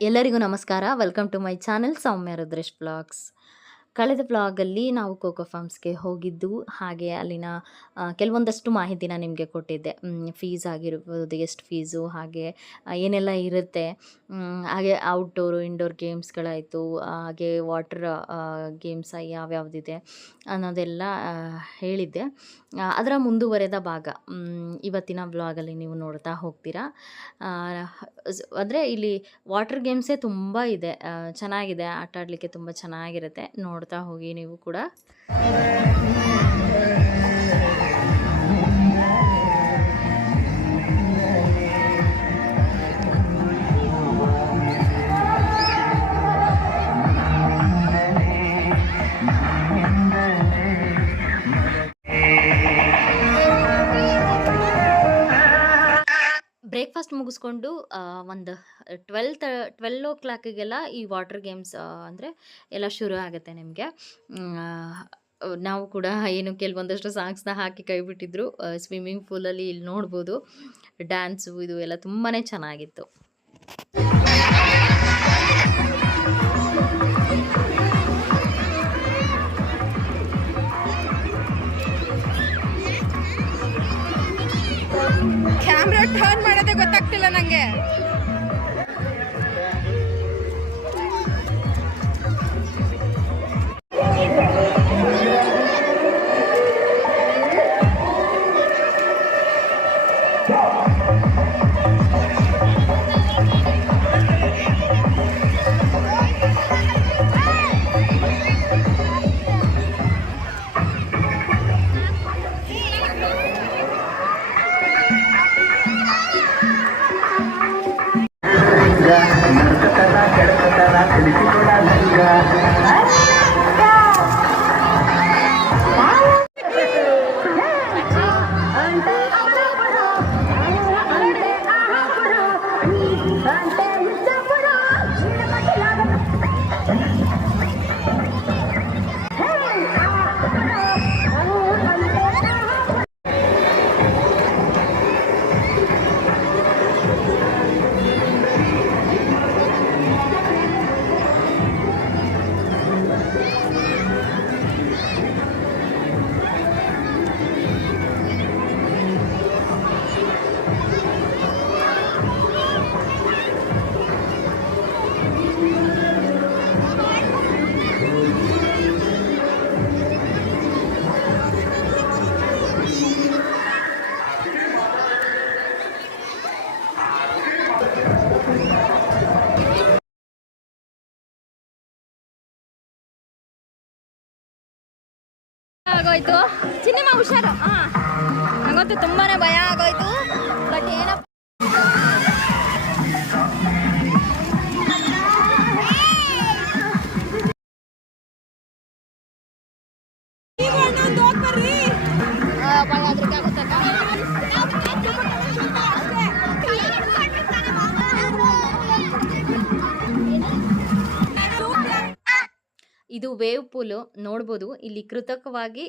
ಎಲ್ಲರಿಗೂ ನಮಸ್ಕಾರ. Welcome to my channel Soumya Rudresh vlogs. ಕಳೆದ ವ್ಲಾಗಲ್ಲಿ ನಾವು ಕೋಕೋ ಫಾರ್ಮ್ಸ್‌ಗೆ ಹೋಗಿದ್ದು, ಹಾಗೆ ಅಲ್ಲಿನ ಕೆಲವೊಂದಷ್ಟು ಮಾಹಿತಿನ ನಿಮಗೆ ಕೊಟ್ಟಿದ್ದೆ. ಫೀಸ್ ಆಗಿರ್ಬೋದು, ಎಷ್ಟು ಫೀಸು, ಹಾಗೆ ಏನೆಲ್ಲ ಇರುತ್ತೆ, ಹಾಗೆ ಔಟ್‌ಡೋರು, ಇಂಡೋರ್ ಗೇಮ್ಸ್‌ಗಳಾಯಿತು, ಹಾಗೆ ವಾಟರ್ ಗೇಮ್ಸ್ ಯಾವ್ಯಾವ್ದಿದೆ ಅನ್ನೋದೆಲ್ಲ ಹೇಳಿದ್ದೆ. ಅದರ ಮುಂದುವರೆದ ಭಾಗ ಇವತ್ತಿನ ವ್ಲಾಗಲ್ಲಿ ನೀವು ನೋಡ್ತಾ ಹೋಗ್ತೀರಾ. ಅಂದರೆ ಇಲ್ಲಿ ವಾಟರ್ ಗೇಮ್ಸೇ ತುಂಬ ಇದೆ. ಚೆನ್ನಾಗಿದೆ, ಆಟ ಆಡಲಿಕ್ಕೆ ತುಂಬ ಚೆನ್ನಾಗಿರುತ್ತೆ. ನೋಡ್ತಾ ಹೋಗಿ ನೀವು ಕೂಡ. ಬ್ರೇಕ್ಫಾಸ್ಟ್ ಮುಗಿಸ್ಕೊಂಡು ಒಂದು 12 ಈ ವಾಟರ್ ಗೇಮ್ಸ್ ಅಂದರೆ ಎಲ್ಲ ಶುರು ಆಗುತ್ತೆ ನಿಮಗೆ. ನಾವು ಕೂಡ ಏನು ಕೆಲವೊಂದಷ್ಟು ಸಾಂಗ್ಸ್ನ ಹಾಕಿ ಕೈ ಬಿಟ್ಟಿದ್ರು. ಸ್ವಿಮ್ಮಿಂಗ್ ಪೂಲಲ್ಲಿ ಇಲ್ಲಿ ನೋಡ್ಬೋದು ಡ್ಯಾನ್ಸು ಇದು ಎಲ್ಲ ತುಂಬಾ ಚೆನ್ನಾಗಿತ್ತು. ಕ್ಯಾಮ್ರಾ ಟರ್ನ್ ಮಾಡೋದೇ ಗೊತ್ತಾಗ್ತಿಲ್ಲ ನಂಗೆ. ಆಗೋಯ್ತು ಚಿನ್ನಿಮ್ಮ, ಹುಷಾರು. ನಂಗಂತೂ ತುಂಬಾನೇ ಭಯ ಆಗೋಯ್ತು. ಬಟ್ ಏನಪ್ಪ, ಇದು ವೇವ್ ಪೂಲು ನೋಡ್ಬೋದು. ಇಲ್ಲಿ ಕೃತಕವಾಗಿ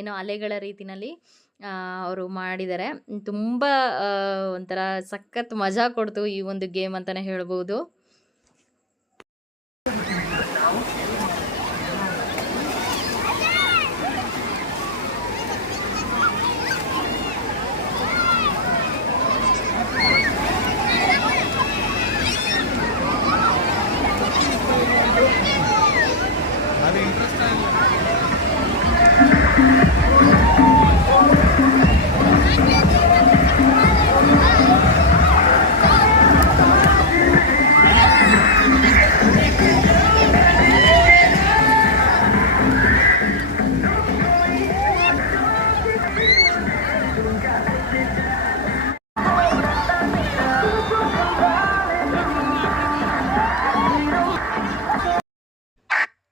ಏನೋ ಅಲೆಗಳ ರೀತಿನಲ್ಲಿ ಅವರು ಮಾಡಿದ್ದಾರೆ. ತುಂಬ ಒಂಥರ ಸಖತ್ ಮಜಾ ಕೊಡ್ತು ಈ ಒಂದು ಗೇಮ್ ಅಂತಲೇ ಹೇಳ್ಬೋದು.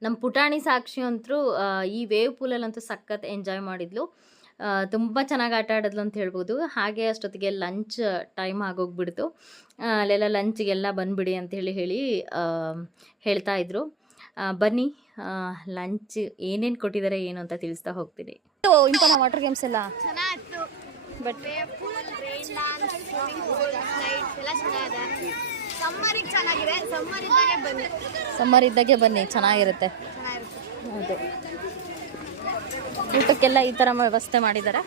ನಮ್ಮ ಪುಟಾಣಿ ಸಾಕ್ಷಿ ಅಂತೂ ಈ ವೇವ್ ಪೂಲಲ್ಲಂತೂ ಸಖತ್ ಎಂಜಾಯ್ ಮಾಡಿದ್ಲು. ತುಂಬ ಚೆನ್ನಾಗಿ ಆಟ ಆಡಿದ್ಲು ಅಂತ ಹೇಳ್ಬೋದು. ಹಾಗೆ ಅಷ್ಟೊತ್ತಿಗೆ ಲಂಚ್ ಟೈಮ್ ಆಗೋಗ್ಬಿಡ್ತು. ಅಲ್ಲೆಲ್ಲ ಲಂಚಿಗೆಲ್ಲ ಬಂದುಬಿಡಿ ಅಂತೇಳಿ ಹೇಳ್ತಾ ಇದ್ರು. ಬನ್ನಿ ಲಂಚ್ ಏನೇನು ಕೊಟ್ಟಿದ್ದಾರೆ ಏನು ಅಂತ ತಿಳಿಸ್ತಾ ಹೋಗ್ತೀನಿ. ಇಂಪನ ವಾಟರ್ ಗೇಮ್ಸ್ ಎಲ್ಲ ಬಟ್ ಸಮ್ಮರಿಗೆ ಚೆನ್ನಾಗಿದೆ, ಸಮ್ಮರ್ ಇದ್ದಾಗೆ ಬನ್ನಿ. ಸಮ್ಮರ್ ಇದ್ದಾಗೆ ಬನ್ನಿ, ಚೆನ್ನಾಗಿರುತ್ತೆ. ಹೌದು, ಊಟಕ್ಕೆಲ್ಲ ಈ ಥರ ವ್ಯವಸ್ಥೆ ಮಾಡಿದ್ದಾರೆ.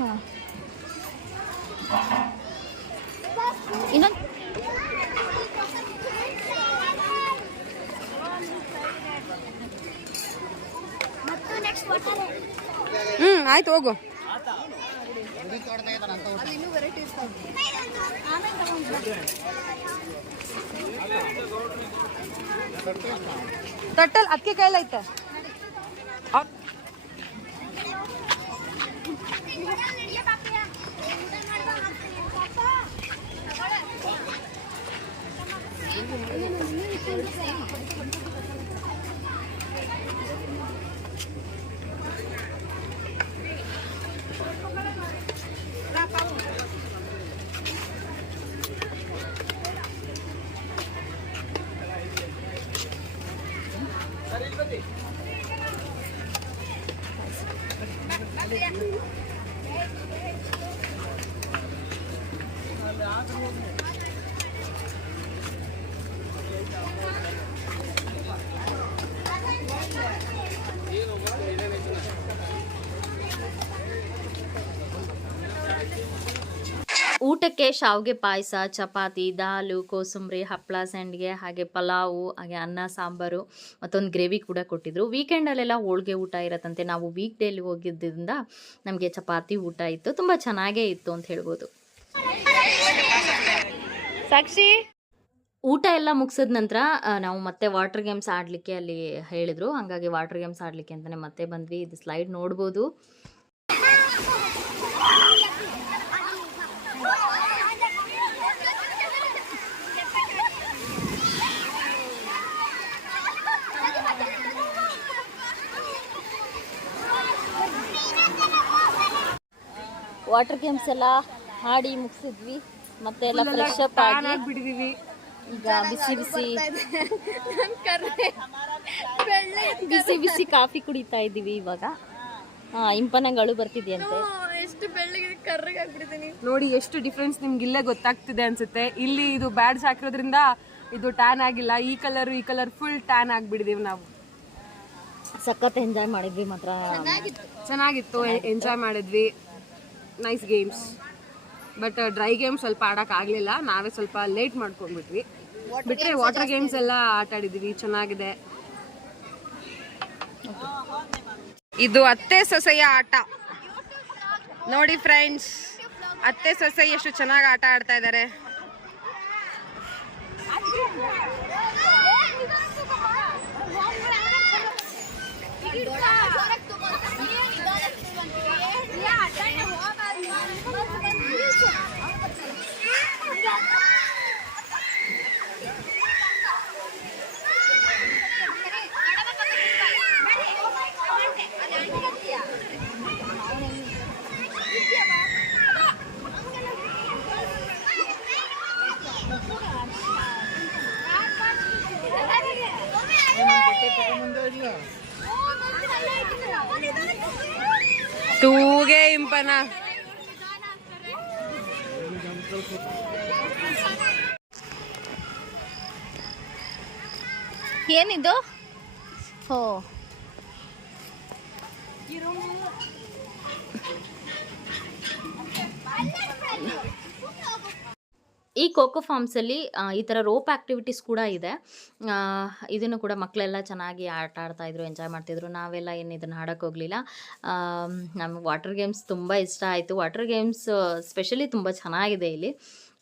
ಹಾಂ, ಇನ್ನೊಂದು ಆಯ್ತು ಹೋಗು. ತೊಟ್ಟಲ್ ಅದಕ್ಕೆ ಕೈಲೈತೆ. ಊಟಕ್ಕೆ ಶಾವಿಗೆ ಪಾಯಸ, ಚಪಾತಿ, ದಾಲು, ಕೋಸಂಬರಿ, ಹಪ್ಪಳ, ಸಂಡಿಗೆ, ಹಾಗೆ ಪಲಾವು, ಹಾಗೆ ಅನ್ನ ಸಾಂಬಾರು, ಮತ್ತೊಂದು ಗ್ರೇವಿ ಕೂಡ ಕೊಟ್ಟಿದ್ರು. ವೀಕೆಂಡಲ್ಲೆಲ್ಲ ಹೋಳಿಗೆ ಊಟ ಇರತ್ತಂತೆ. ನಾವು ವೀಕ್ ಡೇಲಿ ಹೋಗಿದ್ದರಿಂದ ನಮಗೆ ಚಪಾತಿ ಊಟ ಇತ್ತು. ತುಂಬ ಚೆನ್ನಾಗೇ ಇತ್ತು ಅಂತ ಹೇಳ್ಬೋದು. ಸಾಕ್ಷಿ, ಊಟ ಎಲ್ಲ ಮುಗಿಸಿದ ನಂತರ ನಾವು ಮತ್ತೆ ವಾಟರ್ ಗೇಮ್ಸ್ ಆಡಲಿಕ್ಕೆ ಅಲ್ಲಿ ಹೇಳಿದರು. ಹಾಗಾಗಿ ವಾಟರ್ ಗೇಮ್ಸ್ ಆಡಲಿಕ್ಕೆ ಅಂತಲೇ ಮತ್ತೆ ಬಂದ್ವಿ. ಇದು ಸ್ಲೈಡ್ ನೋಡ್ಬೋದು. ವಾಟರ್ ಗೇಮ್ಸ್ ಎಲ್ಲ ಆಡಿ ಮುಗಿಸಿದ್ವಿ. ಮತ್ತೆ ಎಲ್ಲ ಫ್ರೆಶ್ ಅಪ್ ಆಗಿ ಈಗ ಬಿಸಿ ಬಿಸಿ ಕಾಫಿ ಕುಡಿತಾ ಇದ್ದೀವಿ ಇವಾಗ. ಇಂಪನಗಳು ಬರ್ತಿದ್ಯಂತೆ. ಎಷ್ಟು ಬೆಳ್ಳಗೆ ಕರ್ರಗಾಗ್ಬಿಟ್ಟಿದ್ದೀನಿ ನೋಡಿ. ಎಷ್ಟು ಡಿಫ್ರೆನ್ಸ್ ನಿಮ್ಗೆ ಇಲ್ಲೇ ಗೊತ್ತಾಗ್ತಿದೆ ಅನ್ಸುತ್ತೆ. ಇಲ್ಲಿ ಇದು ಬ್ಯಾಡ್ಸ್ ಹಾಕಿರೋದ್ರಿಂದ ಇದು ಟ್ಯಾನ್ ಆಗಿಲ್ಲ. ಈ ಕಲರ್ ಫುಲ್ ಟ್ಯಾನ್ ಆಗ್ಬಿಟ್ಟಿದೀವಿ ನಾವು. ಸಖತ್ ಎಂಜಾಯ್ ಮಾಡಿದ್ವಿ ಮಾತ್ರ. ಚೆನ್ನಾಗಿತ್ತು, ಎಂಜಾಯ್ ಮಾಡಿದ್ವಿ. Nice games. But dry game ಸ್ವಲ್ಪ ಆಡಕ್ ಆಗ್ಲಿಲ್ಲ. ನಾವೇ ಸ್ವಲ್ಪ ಲೇಟ್ ಮಾಡ್ಕೊಂಡ್ಬಿಟ್ವಿ. ಬಿಟ್ರೆ ವಾಟರ್ ಗೇಮ್ಸ್ ಎಲ್ಲ ಆಟ ಆಡಿದ್ವಿ, ಚೆನ್ನಾಗಿದೆ. ಇದು ಅತ್ತೆ ಸೊಸೆಯ ಆಟ ನೋಡಿ ಫ್ರೆಂಡ್ಸ್. ಅತ್ತೆ ಸೊಸೆ ಎಷ್ಟು ಚೆನ್ನಾಗಿ ಆಟ ಆಡ್ತಾ ಇದ್ದಾರೆ. ತೂಗೆ ಇಂಪನ. ಏನಿದು? ಹೋ, ಈ ಕೋಕೋ ಫಾರ್ಮ್ಸಲ್ಲಿ ಈ ಥರ ರೋಪ್ ಆ್ಯಕ್ಟಿವಿಟೀಸ್ ಕೂಡ ಇದೆ. ಇದನ್ನು ಕೂಡ ಮಕ್ಕಳೆಲ್ಲ ಚೆನ್ನಾಗಿ ಆಟ ಆಡ್ತಾಯಿದ್ರು, ಎಂಜಾಯ್ ಮಾಡ್ತಿದ್ರು. ನಾವೆಲ್ಲ ಏನು ಇದನ್ನು ಆಡೋಕ್ಕೆ ಹೋಗಲಿಲ್ಲ. ನಮಗೆ ವಾಟರ್ ಗೇಮ್ಸ್ ತುಂಬ ಇಷ್ಟ ಆಯಿತು. ವಾಟರ್ ಗೇಮ್ಸ್ ಸ್ಪೆಷಲಿ ತುಂಬ ಚೆನ್ನಾಗಿದೆ ಇಲ್ಲಿ.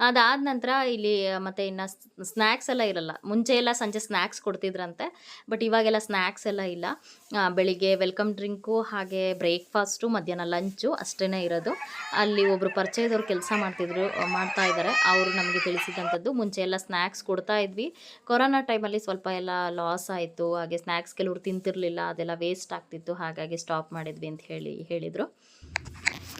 ಅದಾದ ನಂತರ ಇಲ್ಲಿ ಮತ್ತು ಇನ್ನು ಸ್ನ್ಯಾಕ್ಸ್ ಎಲ್ಲ ಇರಲ್ಲ. ಮುಂಚೆ ಎಲ್ಲ ಸಂಜೆ ಸ್ನ್ಯಾಕ್ಸ್ ಕೊಡ್ತಿದ್ರಂತೆ, ಬಟ್ ಇವಾಗೆಲ್ಲ ಸ್ನ್ಯಾಕ್ಸ್ ಎಲ್ಲ ಇಲ್ಲ. ಬೆಳಿಗ್ಗೆ ವೆಲ್ಕಮ್ ಡ್ರಿಂಕು, ಹಾಗೆ ಬ್ರೇಕ್ಫಾಸ್ಟು, ಮಧ್ಯಾಹ್ನ ಲಂಚು ಅಷ್ಟೇ ಇರೋದು. ಅಲ್ಲಿ ಒಬ್ಬರು ಪರಿಚಯದವ್ರು ಕೆಲಸ ಮಾಡ್ತಾ ಇದ್ದಾರೆ. ಅವರು ನಮಗೆ ತಿಳಿಸಿದಂಥದ್ದು. ಮುಂಚೆ ಎಲ್ಲ ಸ್ನ್ಯಾಕ್ಸ್ ಕೊಡ್ತಾ ಇದ್ವಿ. ಕೊರೋನಾ ಟೈಮಲ್ಲಿ ಸ್ವಲ್ಪ ಎಲ್ಲ ಲಾಸ್ ಆಯಿತು. ಹಾಗೆ ಸ್ನ್ಯಾಕ್ಸ್ ಕೆಲವರು ತಿಂತಿರಲಿಲ್ಲ, ಅದೆಲ್ಲ ವೇಸ್ಟ್ ಆಗ್ತಿತ್ತು. ಹಾಗಾಗಿ ಸ್ಟಾಪ್ ಮಾಡಿದ್ವಿ ಅಂತ ಹೇಳಿದರು.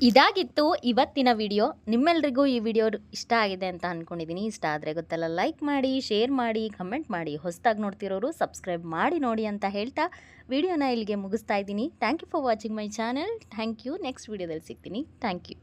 ಇದಾಗಿತ್ತು ಇವತ್ತಿನ ವಿಡಿಯೋ. ನಿಮ್ಮೆಲ್ರಿಗೂ ಈ ವಿಡಿಯೋ ಇಷ್ಟ ಆಗಿದೆ ಅಂತ ಅಂದ್ಕೊಂಡಿದ್ದೀನಿ. ಇಷ್ಟ ಆದರೆ ಗೊತ್ತಲ್ಲ, ಲೈಕ್ ಮಾಡಿ, ಶೇರ್ ಮಾಡಿ, ಕಮೆಂಟ್ ಮಾಡಿ. ಹೊಸದಾಗಿ ನೋಡ್ತಿರೋರು ಸಬ್ಸ್ಕ್ರೈಬ್ ಮಾಡಿ ನೋಡಿ ಅಂತ ಹೇಳ್ತಾ ವಿಡಿಯೋನ ಇಲ್ಲಿಗೆ ಮುಗಿಸ್ತಾ ಇದ್ದೀನಿ. Thank you for watching my channel. Thank you. Next ವಿಡಿಯೋದಲ್ಲಿ ಸಿಗ್ತೀನಿ. Thank you.